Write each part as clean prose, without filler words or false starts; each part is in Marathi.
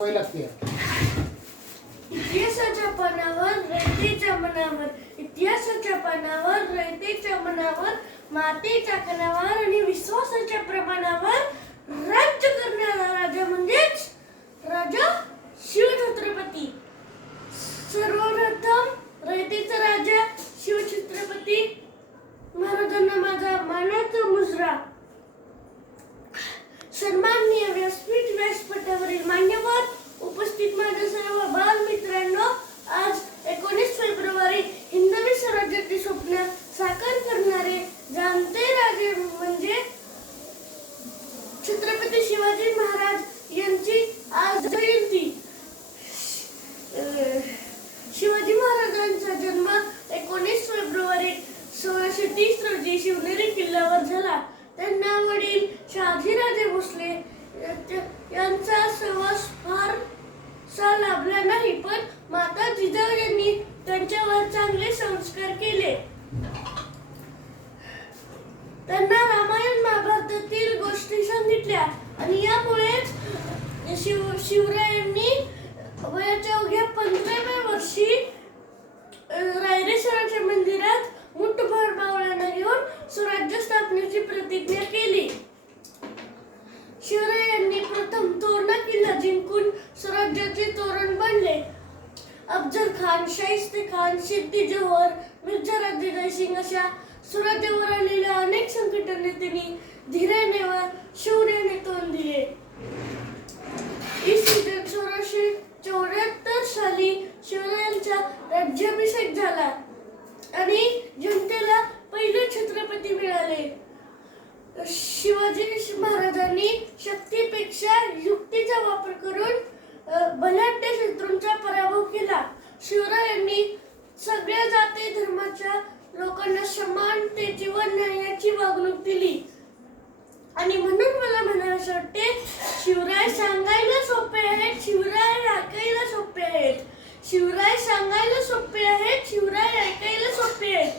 इतिहासाच्या पानावर रयतेच्या मनावर, इतिहासाच्या पानावर रयतेच्या मनावर, मातेच्या कणावर आणि विश्वासाच्या प्रमाणावर राज्य करणारा राजा म्हणजेच राजा शिवछत्रपती. सर्वप्रथम रयतेचा राजा शिवछत्रपती महाराजांना माझा मानाचा मुजरा. सन्माननीय व्यासपीठ व्यासपीठावरील मान्यवर, उपस्थित माझ्या सर्व बालमित्रांनो, आज 19 फेब्रुवारी हिंदवी स्वराज्याचे स्वप्न साकार करणारे जाणते राजे म्हणजे छत्रपती शिवाजी महाराज यांची आज जयंती. शिवाजी महाराजांचा जन्म 19 फेब्रुवारी 1630 रोजी शिवनेरी किल्ल्यावर झाला. त्यांना वडील शहाजीराजे भोसले यांचा सहवास फारसा लाभला नाही, पण माता जिजाऊ यांनी त्यांच्यावर चांगले संस्कार केले. त्यांना रामायण महाभारतातील गोष्टी सांगितल्या आणि यामुळेच शिवरायांनी वयाच्या अवघ्या 15व्या वर्षी रायरेश्वराच्या मंदिरात मुठभर बावळ्यांना घेऊन स्वराज्य स्थापनेची प्रतिज्ञा केली. शिवरायांनी प्रथम तोरणा किल्ला जिंकून स्वराज्याचे तोरण बांधले. अफजल खान, शाहिस्ते खान, सिद्दी जोहर, मिर्झा राजे जयसिंग अशा स्वराज्यावर आलेल्या अनेक संकटांना त्यांनी धीराने व शौर्याने तोंड दिले. इसवी सन 1674 साली शिवरायांचा राज्याभिषेक झाला आणि जनतेला पहिले छत्रपती मिळाले. शिवाजी महाराजांनी शक्तीपेक्षा युक्तीचा वापर करून बलाढ्य शत्रूंचा पराभव केला. शिवरायांनी सगळ्या जाती धर्माच्या लोकांना समानतेची व न्यायाची वागणूक दिली आणि म्हणून मला म्हणायचं वाटते, शिवराय सांगायला सोपे आहेत, शिवराय ऐकायला सोपे आहेत. शिवराय सांगायला सोपे आहेत, शिवराय ऐकायला सोपे आहेत.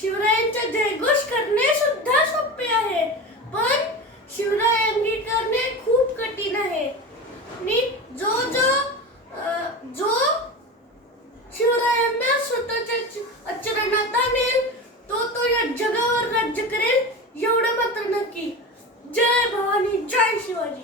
शिवरायांचा जयघोष करणे सुद्धा सोपे आहे, पण शिवराय अंगीकारणे खूप कठीण आहे. आणि जो शिवरायांना स्वतःच्या आचरणात आणेल तो या जगावर राज्य करेल, एवढं मात्र नक्की. जय भवानी, जय शिवाजी.